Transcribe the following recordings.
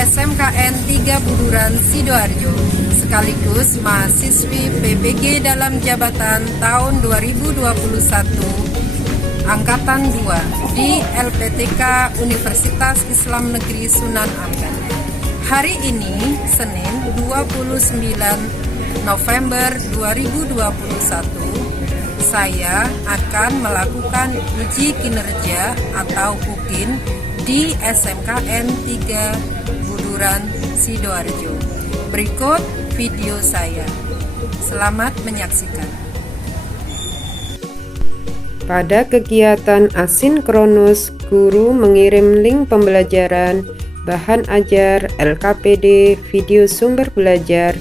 SMKN 3 Buduran Sidoarjo, sekaligus mahasiswi PPG dalam jabatan tahun 2021 Angkatan 2 di LPTK Universitas Islam Negeri Sunan Ampel. Hari ini, Senin 29 November 2021, saya akan melakukan uji kinerja atau UKIN di SMKN 3 Buduran Sidoarjo. Berikut video saya. Selamat menyaksikan. Pada kegiatan asinkronus, guru mengirim link pembelajaran, bahan ajar, LKPD, video sumber belajar,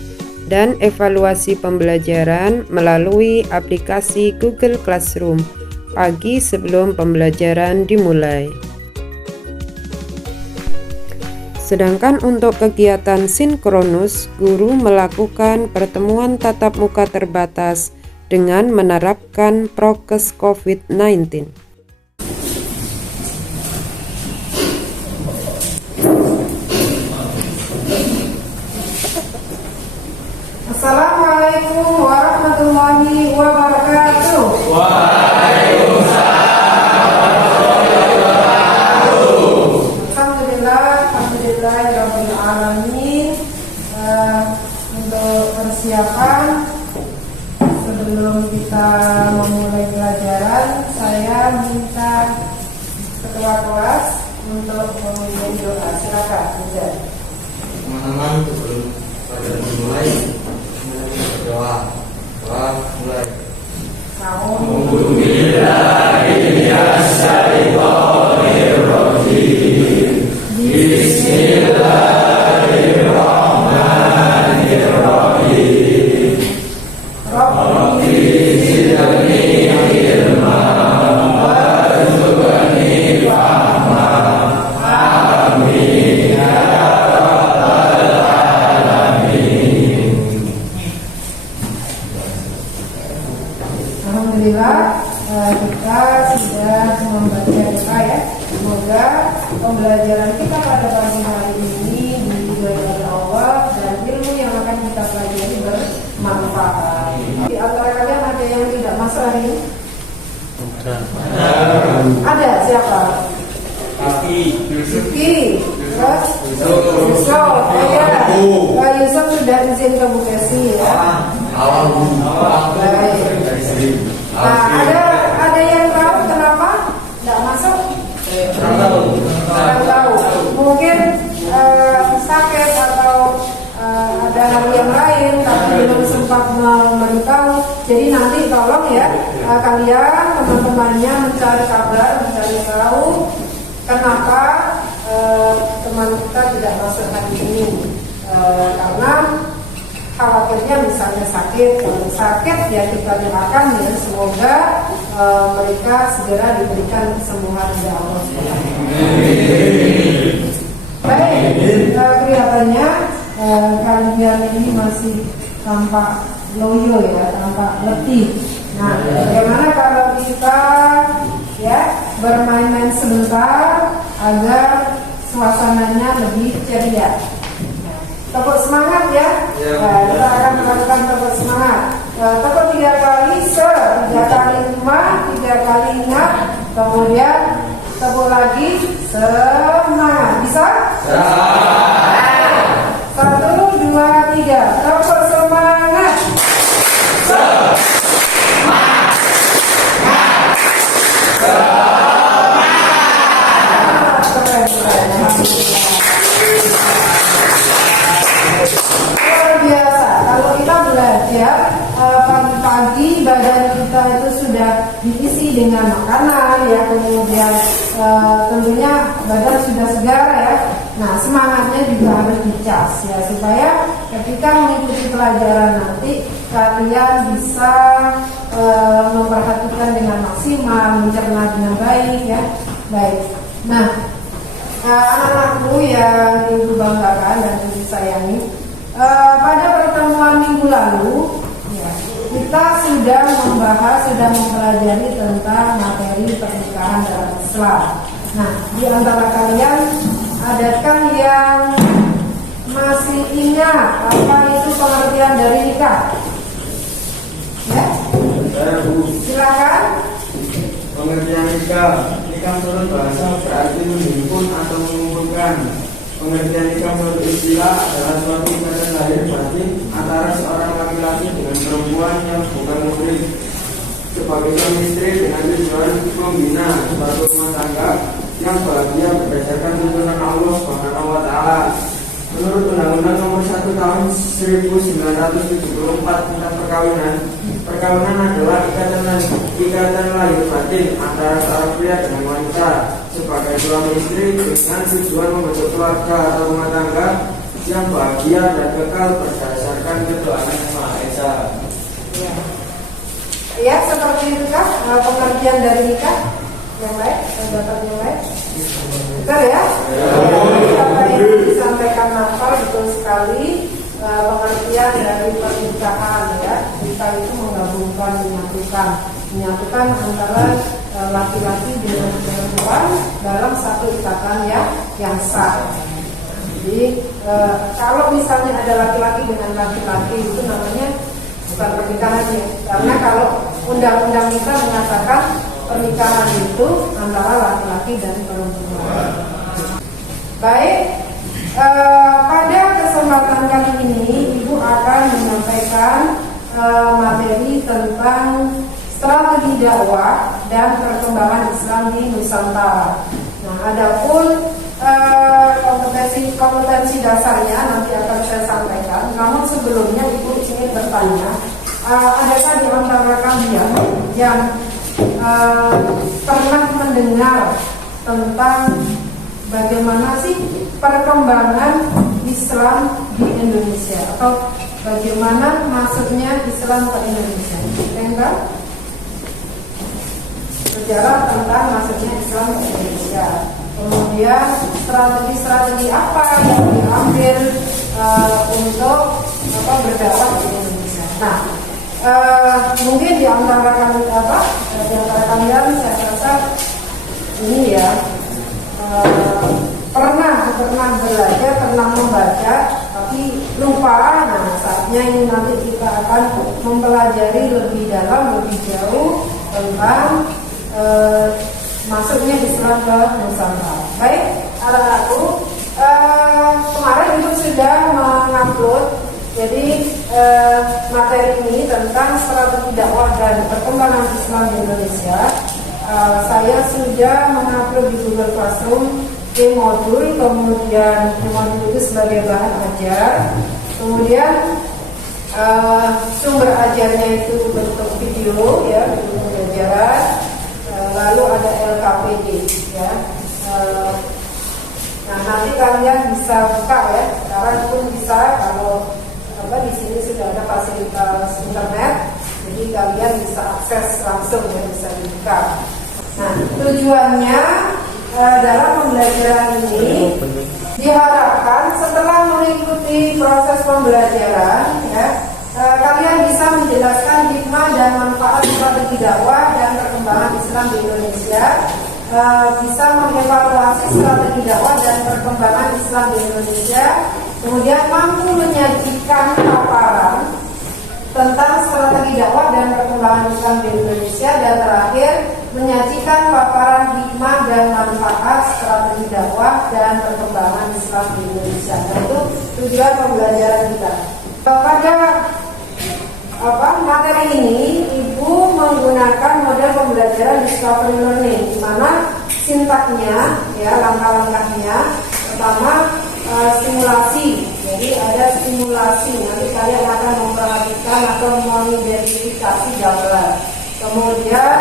dan evaluasi pembelajaran melalui aplikasi Google Classroom pagi sebelum pembelajaran dimulai. Sedangkan untuk kegiatan sinkronus, guru melakukan pertemuan tatap muka terbatas dengan menerapkan prokes COVID-19. Assalamualaikum warahmatullahi wabarakatuh. Alhamdulillahirabbil alamin. Untuk persiapan sebelum kita memulai pelajaran, saya minta ketua kelas untuk memimpin doa. Silakan, Ustaz. Teman-teman, sebelum pelajaran dimulai, berdoa. Mulai. Alhamdulillah, kita sudah membaca doa ya. Semoga pembelajaran kita pada pagi hari ini diridhoi oleh Allah dan ilmu yang akan kita pelajari bermanfaat. Di antara kalian ada yang tidak masuk hari ini? Ada siapa? Yuki, terus Yusuf, Pak Yusuf sudah izin ke Bu Kesi ya. Baik. Nah, ada yang tahu kenapa tidak masuk? Kurang tahu. Mungkin sakit atau ada hal yang lain tapi belum sempat memberitahu. Jadi nanti tolong ya kalian teman-temannya mencari kabar, mencari tahu kenapa teman kita tidak masuk hari ini. Karena khawatirnya misalnya sakit. Kalau sakit ya kita doakan ya semoga mereka segera diberikan kesembuhan oleh Allah. Baik, kelihatannya kalian ini masih tampak loyo ya, tampak letih. Nah, bagaimana kalau kita ya bermain-main sebentar agar suasananya lebih ceria. Tepuk semangat ya. Nah, kita akan melakukan tepuk semangat. Tepuk 3 kali, 3 kali 5, 3 kali ingat. Kemudian tepuk lagi, semangat. Bisa? Semangat. 1, 2, 3. Tepuk semangat. Semangat. Pagi-pagi badan kita itu sudah diisi dengan makanan ya, kemudian tentunya badan sudah segar ya. Nah, semangatnya juga harus dicas ya, supaya ketika mengikuti pelajaran nanti kalian bisa memperhatikan dengan maksimal, mencerna dengan baik ya. Baik. Nah, anak-anakku yang ibu banggakan dan ibu sayangi, pada pertemuan minggu lalu ya, kita sudah mempelajari tentang materi pernikahan dalam Islam. Nah, di antara kalian adakah yang masih ingat apa itu pengertian dari nikah? Ya, silakan. Pengertian nikah. Nikah menurut bahasa berarti menghimpun atau mengumpulkan. Pengertian nikah menurut istilah adalah suatu ikatan lahir batin antara seorang laki-laki dengan perempuan yang bukan muhrim sebagai suami istri dengan tujuan membina suatu rumah tangga yang bahagia berdasarkan tuntunan Allah Subhanahu wa taala. Menurut Undang-Undang Nomor 1 Tahun 1974 tentang perkawinan, perkawinan adalah ikatan lahir batin antara seorang pria dengan wanita sebagai suami istri dengan tujuan membentuk keluarga atau rumah tangga yang bahagia dan kekal berdasarkan ketuhanan Yang Maha Esa. Ya, seperti itu kah pengertian dari nikah? Yang lain, pendapat yang lain? Betul ya? Apa yang disampaikan Nafal betul sekali. Pengertian dari pernikahan ya, nikah itu menggabungkan, menyatukan antara laki-laki dengan perempuan dalam satu ikatan yang sah. Jadi kalau misalnya ada laki-laki dengan laki-laki itu namanya bukan pernikahan ya, karena kalau undang-undang kita mengatakan pernikahan itu antara laki-laki dan perempuan. Baik, pada kesempatan kali ini Ibu akan menyampaikan materi tentang strategi dakwah dan perkembangan Islam di Nusantara. Nah, adapun kompetensi dasarnya nanti akan saya sampaikan. Namun sebelumnya Ibu ingin bertanya, adakah di antara kalian yang pernah mendengar tentang bagaimana sih perkembangan Islam di Indonesia, atau bagaimana masuknya Islam ke Indonesia? Enggak? Sejarah tentang masuknya Islam ke Indonesia. Kemudian strategi-strategi apa yang diambil untuk berdakwah di Indonesia. Nah, mungkin di antara kalian saya rasa ini ya pernah belajar, pernah membaca, tapi lupa. Nah, saatnya ini nanti kita akan mempelajari lebih dalam, lebih jauh tentang masuknya Islam ke Nusantara. Baik, anak-anakku, kemarin Ibu sudah mengupload jadi materi ini tentang strategi dakwah dan perkembangan Islam di Indonesia. Saya sudah mengupload di Google Classroom modul, kemudian modul itu sebagai bahan ajar, kemudian sumber ajarnya itu bentuk video ya, bentuk pembelajaran, lalu ada LKPD ya. Nah, nanti kalian bisa buka ya, sekarang pun bisa, kalau di sini sudah ada fasilitas internet, jadi kalian bisa akses langsung ya, bisa dibuka. Nah, tujuannya dalam pembelajaran ini diharapkan setelah mengikuti proses pembelajaran ya, kalian bisa menjelaskan hikmah dan manfaat strategi dakwah dan perkembangan Islam di Indonesia, bisa mengevaluasi strategi dakwah dan perkembangan Islam di Indonesia, kemudian mampu menyajikan paparan tentang strategi dakwah dan perkembangan Islam di Indonesia, dan terakhir menyajikan paparan hikmah dan manfaat strategi dakwah dan perkembangan Islam di Indonesia. Nah, itu tujuan pembelajaran kita. Pada materi ini Ibu menggunakan model pembelajaran discovery learning, di mana sintaknya ya, langkah-langkahnya pertama stimulasi. Jadi ada stimulasi, nanti kalian akan memperhatikan atau mengidentifikasi gambar. Kemudian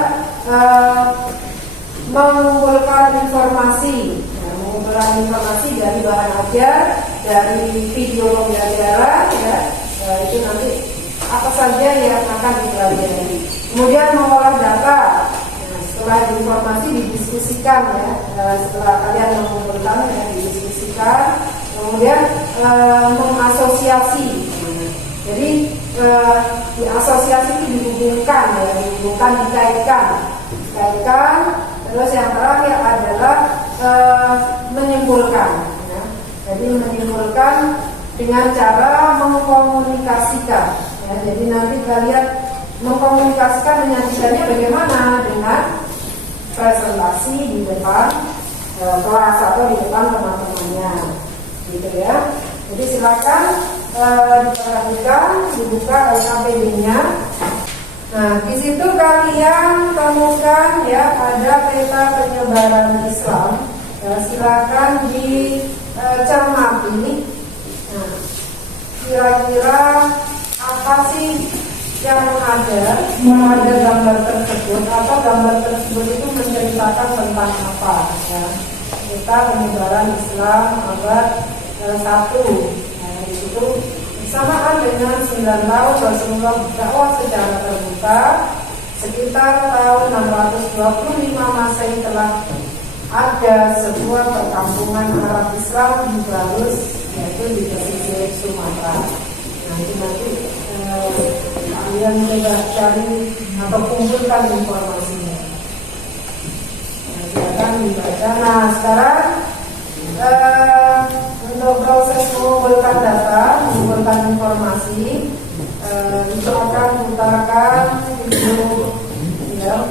mengumpulkan informasi, dari bahan ajar, dari video pembelajaran ya, itu nanti apa saja yang akan dipelajari. Kemudian mengolah data. Nah, setelah informasi didiskusikan ya, setelah kalian mengumpulkan ya, didiskusikan. Kemudian mengasosiasi. Jadi di asosiasi itu dihubungkan ya, dikaitkan. Terus yang terakhir adalah menyimpulkan ya. Jadi menyimpulkan dengan cara mengkomunikasikan. Ya, jadi nanti kalian mengkomunikasikan menyampaikannya bagaimana dengan presentasi di depan kelas atau di depan teman-temannya, gitu ya. Jadi silakan diperhatikan, dibuka LKPD-nya. Nah, di situ kalian temukan ya ada peta penyebaran Islam. Silakan dicermati. Nah, kira-kira apa sih yang ada pada gambar tersebut, atau gambar tersebut itu menceritakan tentang apa ya. Kita penyebaran Islam abad 1. Nah, di situ bersamaan dengan 9 tahun Rasulullah berdakwah secara terbuka, sekitar tahun 625 Masehi telah ada sebuah perkampungan Arab Islam di Barus, yaitu di pesisir Sumatera. Nah, itu nanti kalian coba cari atau kumpulkan informasinya. Nah, silakan dibaca. Nah, sekarang untuk proses mengumpulkan data, mengumpulkan informasi, itu akan merupakan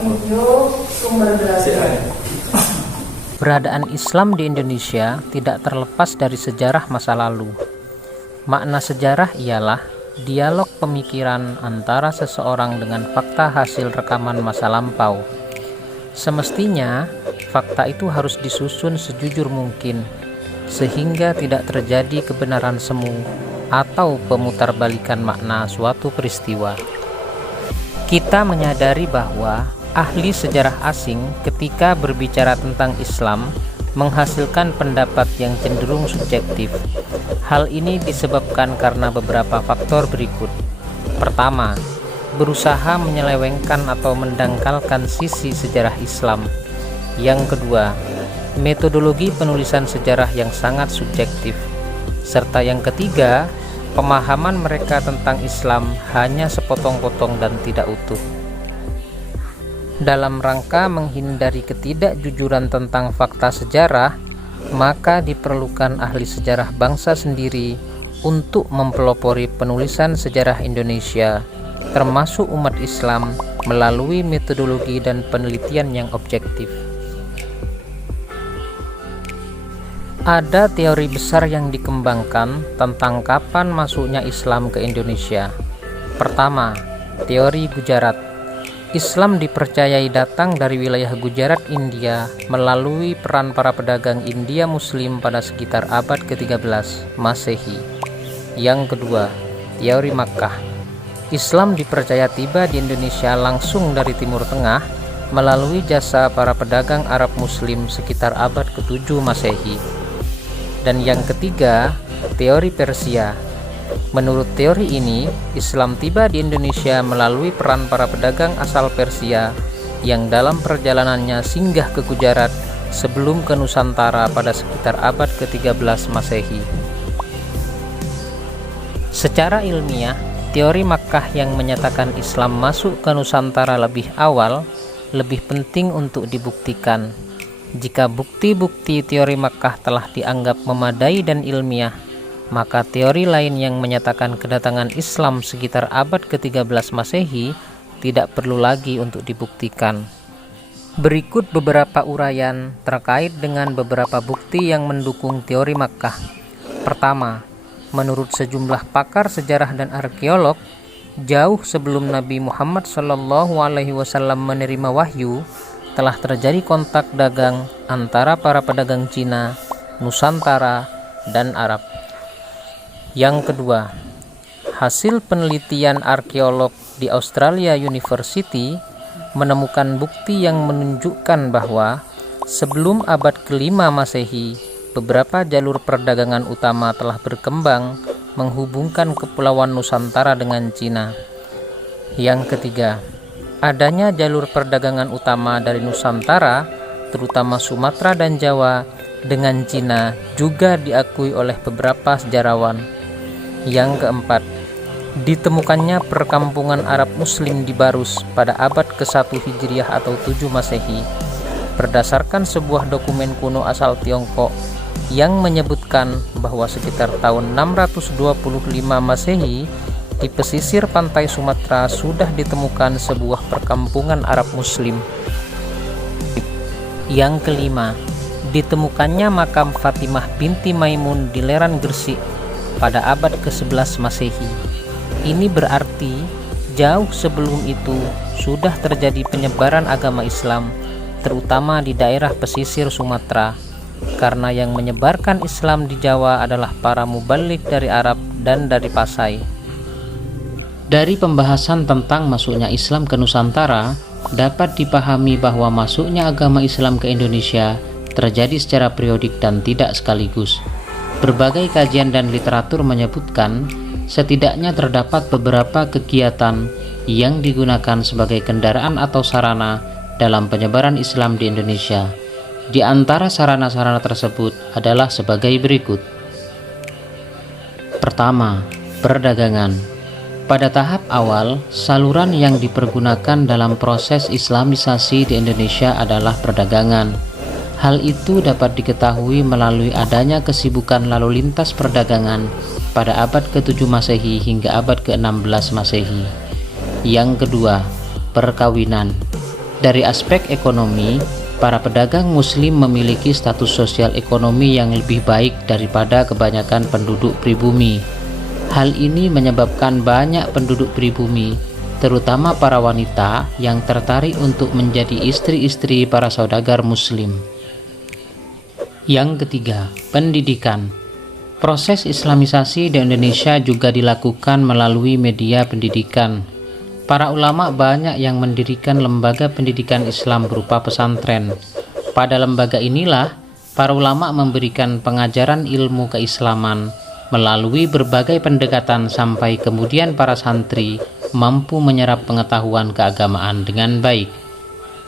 video sumber belajar. Keberadaan Islam di Indonesia tidak terlepas dari sejarah masa lalu. Makna sejarah ialah dialog pemikiran antara seseorang dengan fakta hasil rekaman masa lampau. Semestinya, fakta itu harus disusun sejujur mungkin, sehingga tidak terjadi kebenaran semu atau pemutarbalikan makna suatu peristiwa. Kita menyadari bahwa ahli sejarah asing ketika berbicara tentang Islam menghasilkan pendapat yang cenderung subjektif. Hal ini disebabkan karena beberapa faktor berikut. Pertama, berusaha menyelewengkan atau mendangkalkan sisi sejarah Islam. Yang kedua, metodologi penulisan sejarah yang sangat subjektif. Serta yang ketiga, pemahaman mereka tentang Islam hanya sepotong-potong dan tidak utuh. Dalam rangka menghindari ketidakjujuran tentang fakta sejarah, maka diperlukan ahli sejarah bangsa sendiri untuk mempelopori penulisan sejarah Indonesia, termasuk umat Islam, melalui metodologi dan penelitian yang objektif. Ada teori besar yang dikembangkan tentang kapan masuknya Islam ke Indonesia. Pertama, teori Gujarat. Islam dipercayai datang dari wilayah Gujarat, India, melalui peran para pedagang India Muslim pada sekitar abad ke-13 Masehi. Yang kedua, teori Makkah. Islam dipercaya tiba di Indonesia langsung dari Timur Tengah melalui jasa para pedagang Arab Muslim sekitar abad ke-7 Masehi. Dan yang ketiga, teori Persia. Menurut teori ini, Islam tiba di Indonesia melalui peran para pedagang asal Persia yang dalam perjalanannya singgah ke Gujarat sebelum ke Nusantara pada sekitar abad ke-13 Masehi. Secara ilmiah, teori Makkah yang menyatakan Islam masuk ke Nusantara lebih awal lebih penting untuk dibuktikan. Jika bukti-bukti teori Makkah telah dianggap memadai dan ilmiah, maka teori lain yang menyatakan kedatangan Islam sekitar abad ke-13 Masehi tidak perlu lagi untuk dibuktikan. Berikut beberapa uraian terkait dengan beberapa bukti yang mendukung teori Makkah. Pertama, menurut sejumlah pakar sejarah dan arkeolog, jauh sebelum Nabi Muhammad SAW menerima wahyu, telah terjadi kontak dagang antara para pedagang Cina, Nusantara, dan Arab. Yang kedua, hasil penelitian arkeolog di Australia University menemukan bukti yang menunjukkan bahwa sebelum abad ke-5 Masehi, beberapa jalur perdagangan utama telah berkembang menghubungkan Kepulauan Nusantara dengan Cina. Yang ketiga, adanya jalur perdagangan utama dari Nusantara, terutama Sumatera dan Jawa, dengan Cina juga diakui oleh beberapa sejarawan. Yang keempat, ditemukannya perkampungan Arab Muslim di Barus pada abad ke-1 Hijriah atau 7 Masehi. Berdasarkan sebuah dokumen kuno asal Tiongkok yang menyebutkan bahwa sekitar tahun 625 Masehi di pesisir pantai Sumatera sudah ditemukan sebuah perkampungan Arab Muslim. Yang kelima, ditemukannya makam Fatimah binti Maimun di Leran Gresik pada abad ke-11 Masehi. Ini berarti jauh sebelum itu sudah terjadi penyebaran agama Islam, terutama di daerah pesisir Sumatera, karena yang menyebarkan Islam di Jawa adalah para mubalik dari Arab dan dari Pasai. Dari pembahasan tentang masuknya Islam ke Nusantara, dapat dipahami bahwa masuknya agama Islam ke Indonesia terjadi secara periodik dan tidak sekaligus. Berbagai kajian dan literatur menyebutkan setidaknya terdapat beberapa kegiatan yang digunakan sebagai kendaraan atau sarana dalam penyebaran Islam di Indonesia. Di antara sarana-sarana tersebut adalah sebagai berikut. Pertama, perdagangan. Pada tahap awal, saluran yang dipergunakan dalam proses Islamisasi di Indonesia adalah perdagangan. Hal itu dapat diketahui melalui adanya kesibukan lalu lintas perdagangan pada abad ke-7 Masehi hingga abad ke-16 Masehi. Yang kedua, perkawinan. Dari aspek ekonomi, para pedagang muslim memiliki status sosial ekonomi yang lebih baik daripada kebanyakan penduduk pribumi. Hal ini menyebabkan banyak penduduk pribumi, terutama para wanita, yang tertarik untuk menjadi istri-istri para saudagar muslim. Yang ketiga, pendidikan. Proses Islamisasi di Indonesia juga dilakukan melalui media pendidikan. Para ulama banyak yang mendirikan lembaga pendidikan Islam berupa pesantren. Pada lembaga inilah, para ulama memberikan pengajaran ilmu keislaman melalui berbagai pendekatan sampai kemudian para santri mampu menyerap pengetahuan keagamaan dengan baik.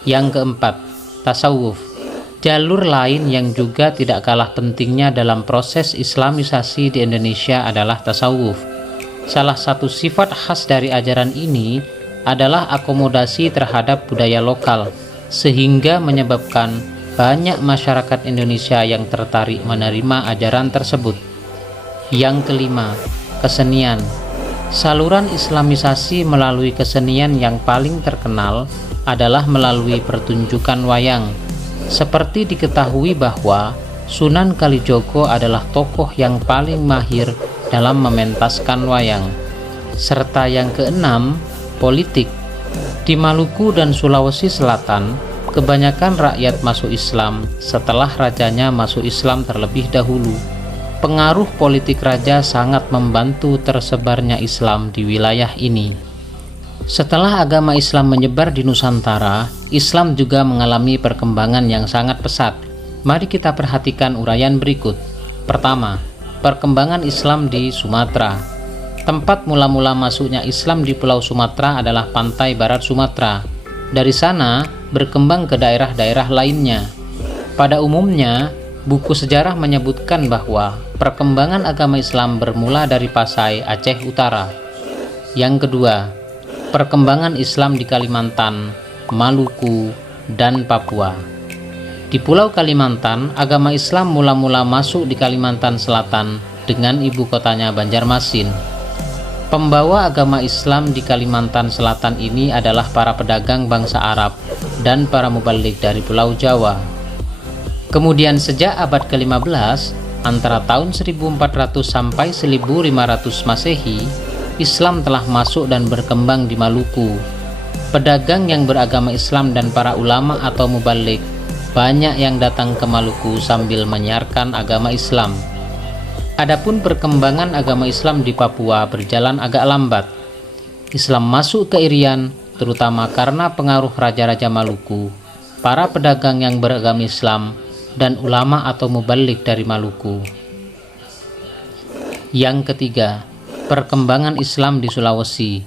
Yang keempat, tasawuf. Jalur lain yang juga tidak kalah pentingnya dalam proses Islamisasi di Indonesia adalah tasawuf. Salah satu sifat khas dari ajaran ini adalah akomodasi terhadap budaya lokal, sehingga menyebabkan banyak masyarakat Indonesia yang tertarik menerima ajaran tersebut. Yang kelima, kesenian. Saluran Islamisasi melalui kesenian yang paling terkenal adalah melalui pertunjukan wayang. Seperti diketahui bahwa Sunan Kalijogo adalah tokoh yang paling mahir dalam mementaskan wayang. Serta yang keenam, politik. Di Maluku dan Sulawesi Selatan, kebanyakan rakyat masuk Islam setelah rajanya masuk Islam terlebih dahulu. Pengaruh politik raja sangat membantu tersebarnya Islam di wilayah ini. Setelah agama Islam menyebar di Nusantara, Islam juga mengalami perkembangan yang sangat pesat. Mari kita perhatikan uraian berikut. Pertama, perkembangan Islam di Sumatera. Tempat mula-mula masuknya Islam di Pulau Sumatera adalah pantai barat Sumatera. Dari sana berkembang ke daerah-daerah lainnya. Pada umumnya, buku sejarah menyebutkan bahwa perkembangan agama Islam bermula dari Pasai, Aceh Utara. Yang kedua, perkembangan Islam di Kalimantan, Maluku, dan Papua. Di Pulau Kalimantan, agama Islam mula-mula masuk di Kalimantan Selatan dengan ibu kotanya Banjarmasin. Pembawa agama Islam di Kalimantan Selatan ini adalah para pedagang bangsa Arab dan para mubalik dari Pulau Jawa. Kemudian sejak abad ke-15, antara tahun 1400 sampai 1500 Masehi, Islam telah masuk dan berkembang di Maluku. Pedagang yang beragama Islam dan para ulama atau mubalik banyak yang datang ke Maluku sambil menyiarkan agama Islam. Adapun perkembangan agama Islam di Papua berjalan agak lambat. Islam masuk ke Irian terutama karena pengaruh raja-raja Maluku, para pedagang yang beragama Islam, dan ulama atau mubalik dari Maluku. Yang ketiga, perkembangan Islam di Sulawesi.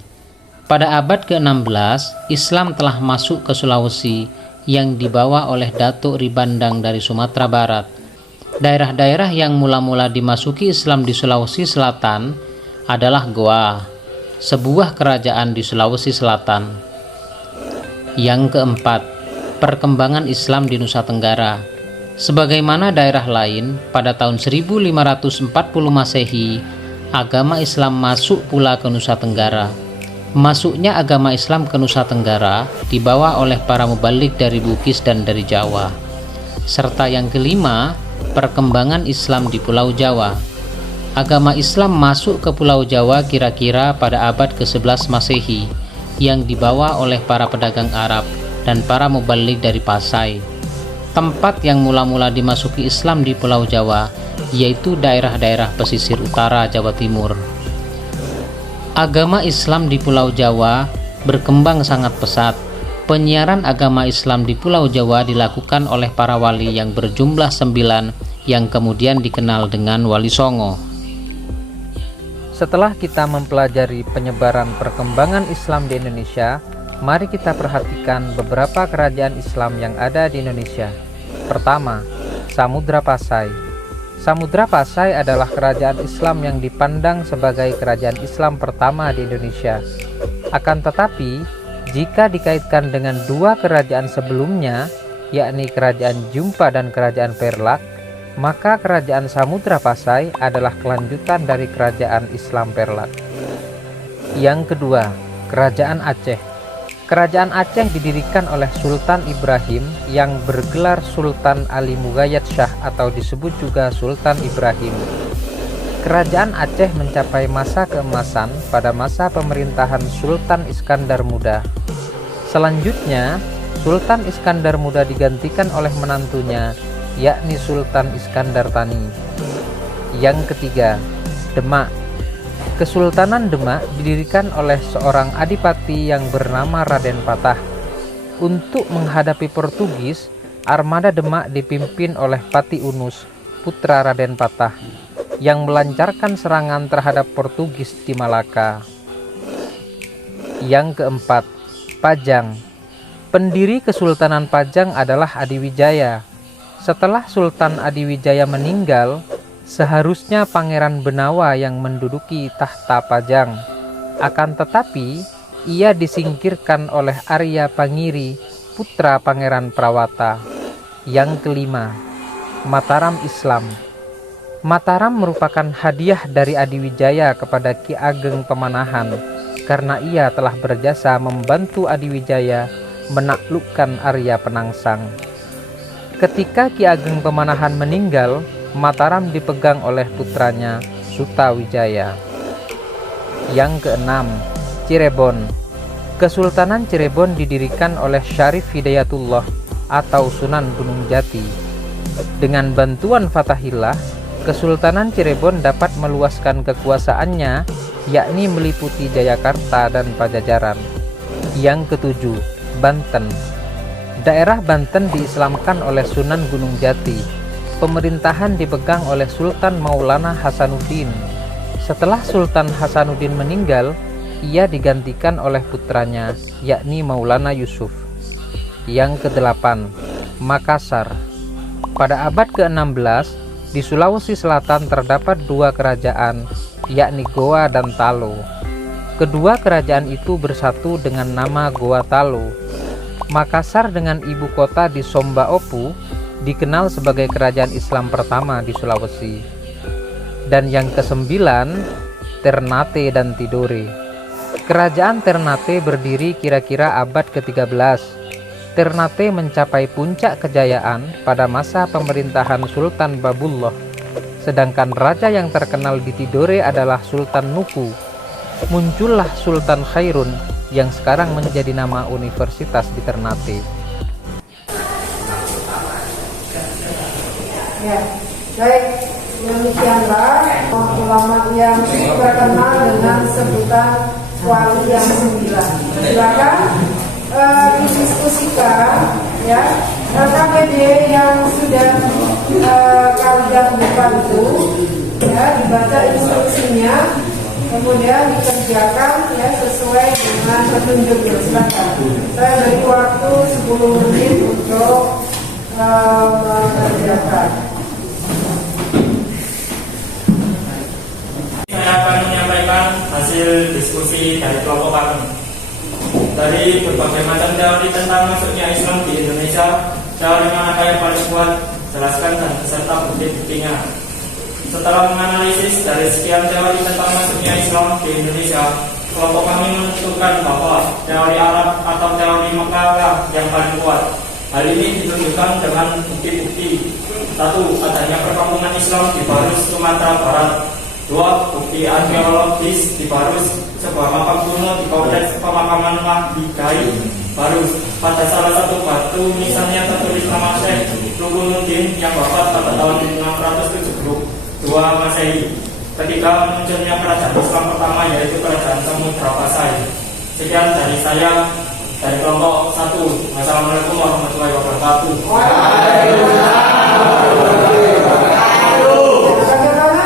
Pada abad ke-16, Islam telah masuk ke Sulawesi yang dibawa oleh Datuk Ribandang dari Sumatera Barat. Daerah-daerah yang mula-mula dimasuki Islam di Sulawesi Selatan adalah Goa, sebuah kerajaan di Sulawesi Selatan. Yang keempat, perkembangan Islam di Nusa Tenggara. Sebagaimana daerah lain, pada tahun 1540 Masehi, agama Islam masuk pula ke Nusa Tenggara. Masuknya agama Islam ke Nusa Tenggara dibawa oleh para mubalik dari Bugis dan dari Jawa. Serta yang kelima, perkembangan Islam di Pulau Jawa. Agama Islam masuk ke Pulau Jawa kira-kira pada abad ke-11 Masehi, yang dibawa oleh para pedagang Arab dan para mubalik dari Pasai. Tempat yang mula-mula dimasuki Islam di Pulau Jawa yaitu daerah-daerah pesisir utara Jawa Timur. Agama Islam di Pulau Jawa berkembang sangat pesat. Penyiaran agama Islam di Pulau Jawa dilakukan oleh para wali yang berjumlah 9 yang kemudian dikenal dengan Wali Songo. Setelah kita mempelajari penyebaran perkembangan Islam di Indonesia, mari kita perhatikan beberapa kerajaan Islam yang ada di Indonesia. Pertama, Samudra Pasai. Samudra Pasai adalah kerajaan Islam yang dipandang sebagai kerajaan Islam pertama di Indonesia. Akan tetapi, jika dikaitkan dengan dua kerajaan sebelumnya, yakni Kerajaan Jumpa dan Kerajaan Perlak, maka Kerajaan Samudra Pasai adalah kelanjutan dari Kerajaan Islam Perlak. Yang kedua, Kerajaan Aceh. Kerajaan Aceh didirikan oleh Sultan Ibrahim yang bergelar Sultan Ali Mughayat Shah atau disebut juga Sultan Ibrahim. Kerajaan Aceh mencapai masa keemasan pada masa pemerintahan Sultan Iskandar Muda. Selanjutnya, Sultan Iskandar Muda digantikan oleh menantunya, yakni Sultan Iskandar Thani. Yang ketiga, Demak. Kesultanan Demak didirikan oleh seorang adipati yang bernama Raden Patah. Untuk menghadapi Portugis, armada Demak dipimpin oleh Pati Unus, putra Raden Patah, yang melancarkan serangan terhadap Portugis di Malaka. Yang keempat, Pajang. Pendiri Kesultanan Pajang adalah Adiwijaya. Setelah Sultan Adiwijaya meninggal, seharusnya Pangeran Benawa yang menduduki tahta Pajang. Akan tetapi, ia disingkirkan oleh Arya Pangiri, putra Pangeran Prawata. Yang kelima, Mataram Islam. Mataram merupakan hadiah dari Adiwijaya kepada Ki Ageng Pemanahan, karena ia telah berjasa membantu Adiwijaya menaklukkan Arya Penangsang. Ketika Ki Ageng Pemanahan meninggal, Mataram dipegang oleh putranya Sutawijaya. Yang keenam, Cirebon. Kesultanan Cirebon didirikan oleh Syarif Hidayatullah atau Sunan Gunung Jati. Dengan bantuan Fatahillah, Kesultanan Cirebon dapat meluaskan kekuasaannya, yakni meliputi Jayakarta dan Pajajaran. Yang ketujuh, Banten. Daerah Banten diislamkan oleh Sunan Gunung Jati. Pemerintahan dipegang oleh Sultan Maulana Hasanuddin. Setelah Sultan Hasanuddin meninggal, ia digantikan oleh putranya, yakni Maulana Yusuf. Yang kedelapan, Makassar. Pada abad ke-16, di Sulawesi Selatan terdapat dua kerajaan, yakni Goa dan Talo. Kedua kerajaan itu bersatu dengan nama Goa Talo. Makassar dengan ibu kota di Sombaopu dikenal sebagai kerajaan Islam pertama di Sulawesi. Dan yang kesembilan, Ternate dan Tidore. Kerajaan Ternate berdiri kira-kira abad ke-13. Ternate mencapai puncak kejayaan pada masa pemerintahan Sultan Babullah. Sedangkan raja yang terkenal di Tidore adalah Sultan Nuku. Muncullah Sultan Khairun yang sekarang menjadi nama universitas di Ternate. Ya, baik, demikianlah ulama yang terkenal dengan sebutan wali yang 9. Silakan didiskusikan ya. KPD yang sudah kalian buka itu ya, dibaca instruksinya, kemudian dikerjakan ya sesuai dengan petunjuknya. Silakan. Saya beri waktu 10 menit untuk mengerjakan. Saya akan menyampaikan hasil diskusi dari kelompok kami. Dari berbagai macam teori tentang masuknya Islam di Indonesia, teori mana yang paling kuat jelaskan dan beserta bukti-buktinya. Setelah menganalisis dari sekian teori tentang masuknya Islam di Indonesia, kelompok kami menentukan bahwa teori Arab atau teori Mekah yang paling kuat. Hal ini ditunjukkan dengan bukti-bukti. 1. Adanya perkampungan Islam di Barus, Sumatera Barat. 2. Bukti arkeologis di Barus, sebuah makam kuno di Kompleks Pemakaman Mahdigai, Barus. Pada salah satu batu nisannya tertulis nama Syekh Rukunuddin yang wafat pada tahun 672 Masehi. Ketika munculnya kerajaan Islam pertama, yaitu kerajaan Samudra Pasai. Sekian dari saya, dari kelompok 1. Wassalamualaikum warahmatullahi wabarakatuh. Bagaimana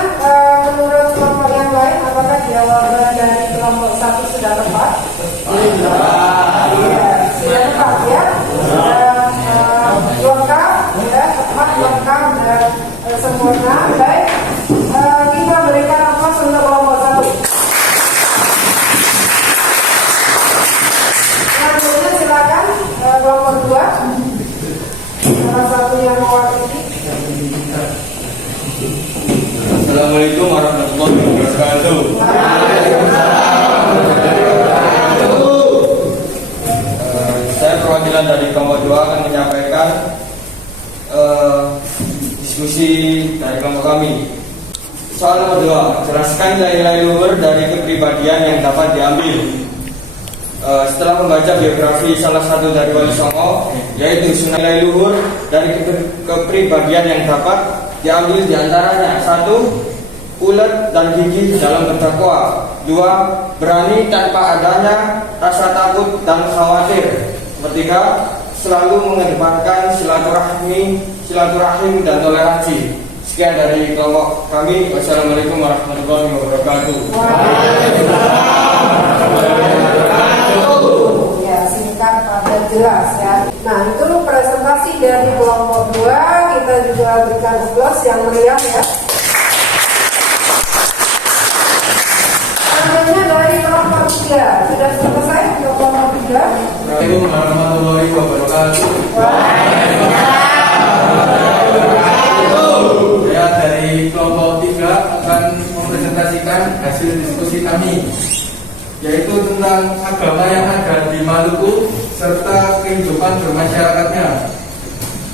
menurut kelompok yang lain? Apakah jawaban dari kelompok 1 sudah tepat? Sudah tepat ya. Lengkap, ya, tepat, lengkap dan sempurna. Baik, kita berikan aplaus untuk kelompok 1. Selanjutnya silakan kelompok 2. Salah satu yang mewakili. Assalamualaikum warahmatullahi wabarakatuh. Saya perwakilan dari kelompok 2 akan menyampaikan diskusi dari kelompok kami. Soal nomor 2, jelaskan nilai-nilai luhur dari kepribadian yang dapat diambil. Setelah membaca biografi salah satu dari Wali Songo, yaitu nilai luhur dari kepribadian yang dapat diambil diantaranya: 1. Ulet dan gigih dalam berdakwah. 2. Berani tanpa adanya rasa takut dan khawatir. 3. Selalu mengedepankan silaturahim dan toleransi. Sekian dari kelompok kami. Wassalamualaikum warahmatullahi wabarakatuh. Ya, singkat padat jelas ya. Nah, itu presentasi dari kelompok 2. Kita juga berikan aplaus yang meriah ya. Selanjutnya dari kelompok 3. Sudah selesai untuk kelompok 3? Assalamualaikum warahmatullahi wabarakatuh. Saya dari kelompok 3 akan mempresentasikan hasil diskusi kami, yaitu tentang agama yang ada di Maluku serta kehidupan bermasyarakatnya.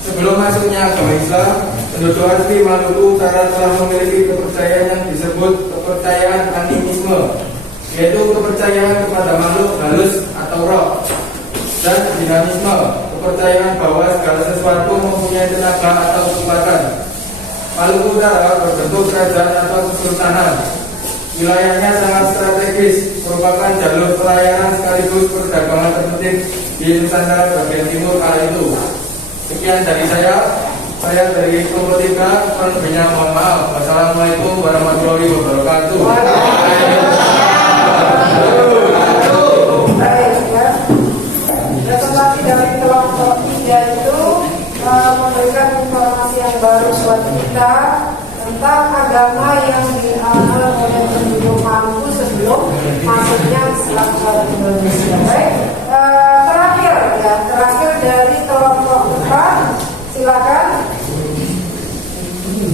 Sebelum masuknya agama Islam, penduduk asli Maluku telah memiliki kepercayaan yang disebut kepercayaan animisme, yaitu kepercayaan kepada makhluk halus atau roh, dan dinamisme, kepercayaan bahwa segala sesuatu mempunyai tenaga atau kekuatan. Maluku Utara berbentuk kerajaan atau kesultanan. Wilayahnya sangat strategis, merupakan jalur pelayanan sekaligus perdagangan terpenting di Nusantara bagian timur kala itu. Sekian dari saya dari kelompok 3, selebihnya mohon maaf. Wassalamualaikum warahmatullahi wabarakatuh. Baik ya. Presentasi dari kelompok 3 itu memberikan informasi yang baru buat kita tentang agama yang dianut oleh penduduk Maluku sebelum masuknya Islam ke Indonesia. Baik, terakhir dari kelompok 4, silakan.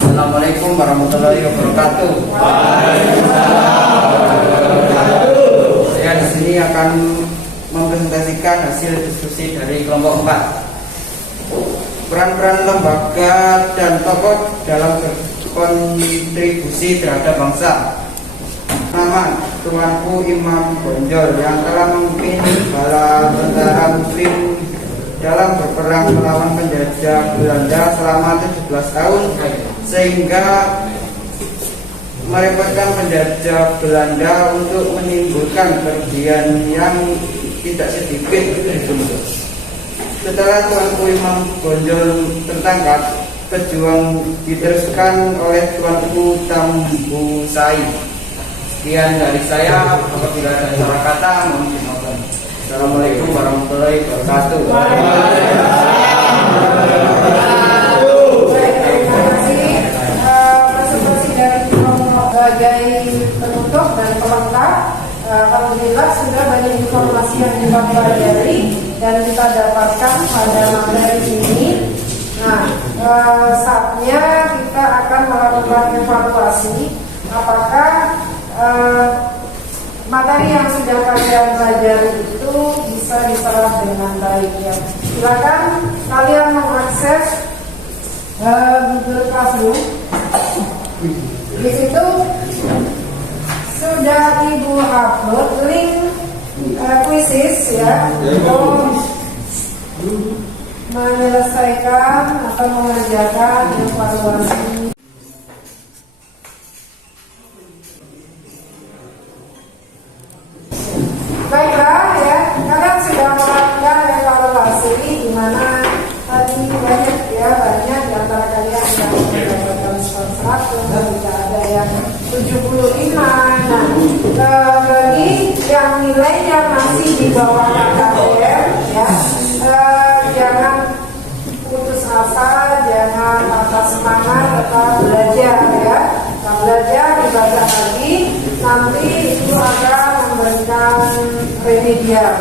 Assalamualaikum warahmatullahi wabarakatuh. Saya di sini akan mempresentasikan hasil diskusi dari kelompok 4. Peran-peran lembaga dan tokoh dalam berkontribusi terhadap bangsa. Nama Tuanku Imam Bonjol yang telah memimpin bala tentara Muslim dalam berperang melawan penjajah Belanda selama 17 tahun, sehingga merepotkan penjajah Belanda untuk menimbulkan kerugian yang tidak sedikit. Setelah Tuanku Imam Bonjol tertangkap, pejuang diteruskan oleh Tuanku Tambu Sai. Sekian dari saya. Apabila ada salah kata, mohon dimaafkan. Assalamualaikum warahmatullahi wabarakatuh. Terima kasih. Presentasi dari kelompok sebagai penutup dan pelengkap. Alhamdulillah sudah banyak informasi yang kita pelajari dan kita dapatkan pada materi ini. Nah, saatnya kita akan melakukan evaluasi apakah materi yang sudah kalian pelajari itu bisa diserap dengan baik ya. Silakan kalian mengakses Google Classroom. Di situ sudah Ibu upload link quizzes ya untuk menyelesaikan atau mengerjakan evaluasi. Baiklah ya, kalian sudah melakukan evaluasi di mana tadi banyak di antara kalian yang mendapatkan skor 100 dan tidak ada yang 75. Nah, bagi yang nilainya masih di bawah KKM ya, jangan putus asa, jangan patah semangat, tetap belajar ya. Kita belajar, dibaca lagi, nanti itu akan memberikan remedial.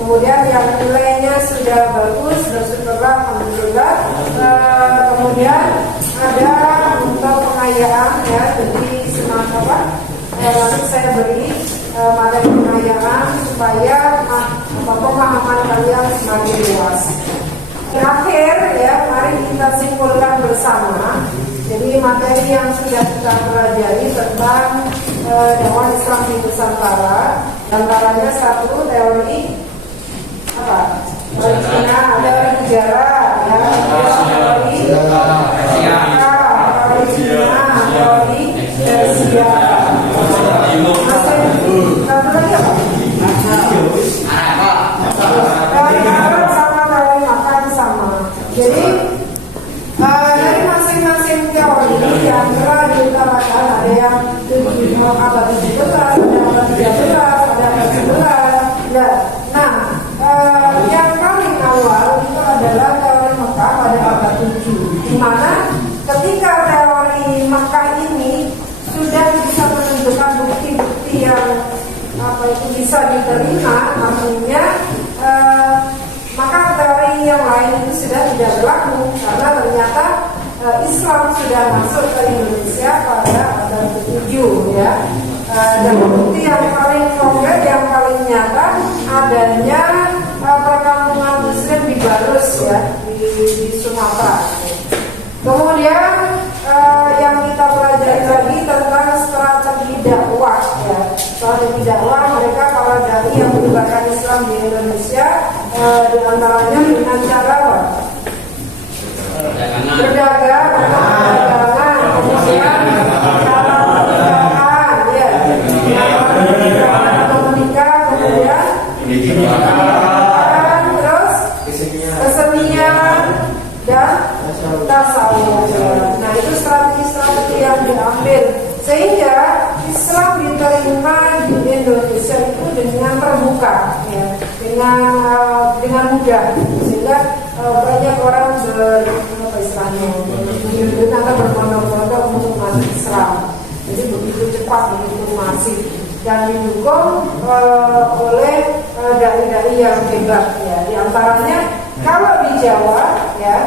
Kemudian yang nilainya sudah bagus, bersyukurlah, alhamdulillah. Kemudian ada untuk pengayaan ya, jadi semangat nanti saya beri materi pengayaan supaya pemahaman kalian semakin luas. Terakhir ya, mari kita simpulkan bersama. Jadi materi yang sudah kita pelajari tentang dakwah Islam di Nusantara, antaranya satu teori apa? Palestina, ada sejarah, ya, teori Palestina, teori Persia. Satu lagi apa? Teori Arab sama teori makan sama. Jadi dari masing-masing teori yang telah diutarakan ada yang abad 17, ada abad 13, ada abad 11. Ya. Nah, yang paling awal itu adalah teori Mekah pada abad 7, di mana ketika teori Mekah ini sudah bisa menunjukkan bukti-bukti yang itu bisa diterima, artinya maka teori yang lain itu sudah tidak berlaku karena ternyata Islam sudah masuk ke Indonesia pada abad ke-7 ya. Dan bukti yang paling konkret, yang paling nyata adanya perkampungan Muslim di Barus ya, di Sumatera. Kemudian yang kita pelajari lagi tentang strategi dakwah ya. Strategi dakwah mereka para dai yang menyebarkan Islam di Indonesia diantaranya dengan cara apa? Berdagang, kemudian cara pernikahan ya, menikah, kemudian terus kesenian dan tasawuf. Nah itu strategi-strategi yang diambil sehingga Islam diterima di Indonesia itu dengan terbuka ya, dengan mudah, sehingga banyak orang berbondong-bondong untuk masuk Islam. Jadi begitu cepat, begitu masif dan didukung oleh dai-dai yang hebat ya. Di antaranya kalau di Jawa ya,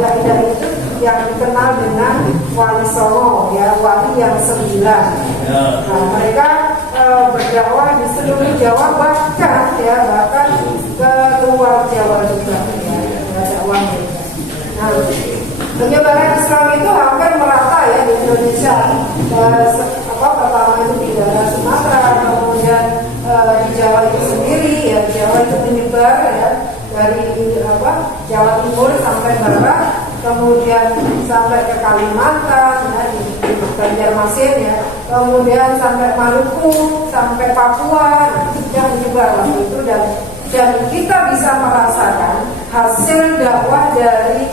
dai-dai itu yang dikenal dengan Wali Songo ya, wali yang 9. Nah, mereka berdakwah di seluruh Jawa, bahkan ke luar Jawa juga ya, dakwah mereka. Nah, penyebaran Islam itu hampir merata ya di Indonesia. Pertama itu di daerah Sumatera, kemudian di Jawa itu sendiri ya, Jawa itu menyebar ya dari Jawa Timur sampai Barat, kemudian sampai ke Kalimantan ya, di Banjarmasin ya, kemudian sampai Maluku, sampai Papua, yang menyebar waktu itu dan kita bisa merasakan hasil dakwah dari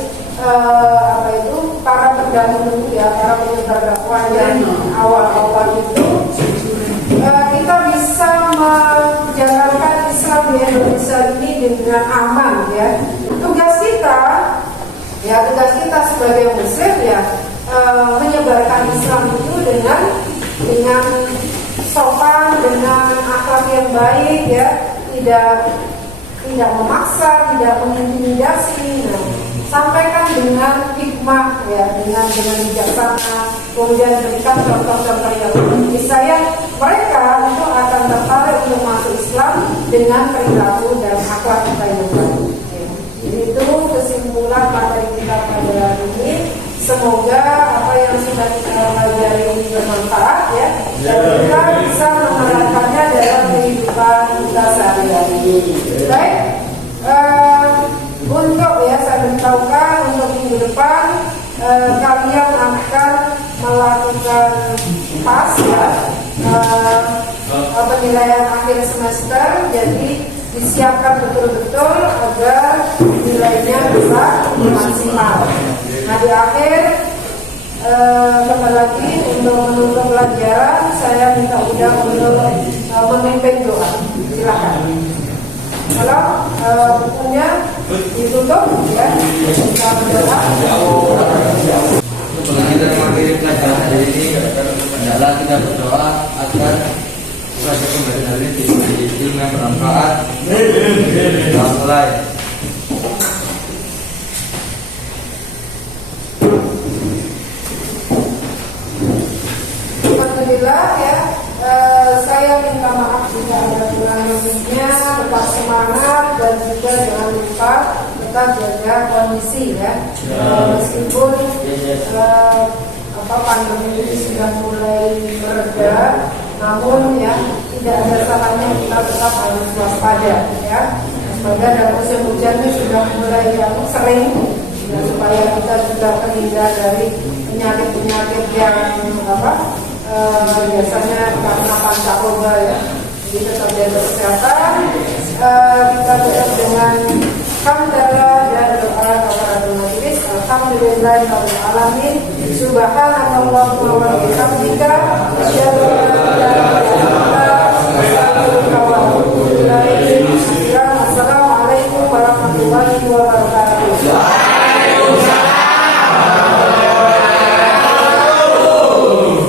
para pendahulu ya, para penyebar dakwah yang awal-awal itu kita bisa menjalankan Islam di Indonesia ini dengan aman ya. Tugas kita sebagai Muslim ya, menyebarkan Islam itu dengan sopan, dengan akhlak yang baik ya, tidak memaksa, tidak mengintimidasi. Nah, sampaikan dengan hikmah ya, dengan bijaksana, kemudian berikan contoh-contoh yang niscaya mereka itu akan tertarik untuk masuk Islam dengan perilaku dan akhlak kita yang baik. Jadi itu kesimpulan materi kita pada hari ini. Semoga apa yang sudah kita pelajari ini bermanfaat ya, dan kita bisa menerapkannya dalam kehidupan kita sehari-hari. Baik, untuk ya saya beritahukan untuk minggu depan kalian akan melakukan PAS ya, penilaian akhir semester. Jadi disiapkan betul-betul agar nilainya bisa maksimal. Nah di akhir kembali lagi untuk menutup pelajaran, saya minta udah untuk memimpin doa. Silakan. Kalau bukunya ditutup ya, kita berdoa. Sebelum kita mengakhiri pelajaran hari ini, hendaklah kita berdoa agar proses pembelajaran hari ini menjadi ilmu yang bermanfaat. Kita mulai. Alhamdulillah ya, saya minta maaf jika ada kurang lebihnya. Tetap semangat dan juga jangan lupa tetap jaga kondisi ya. Meskipun pandemi ini sudah mulai mereda, namun ya tidak ada salahnya kita tetap harus waspada ya. Waspada dan musim hujan ini sudah mulai sering ya, supaya kita juga terhindar dari penyakit-penyakit yang biasanya karena pancaroba ya. Jadi tetap jaga kesehatan. Kita tetap dengan hamdalah dan doa kepada majelis. Alhamdulillahirabbil alamin. Subhanallahumma wa bihamdika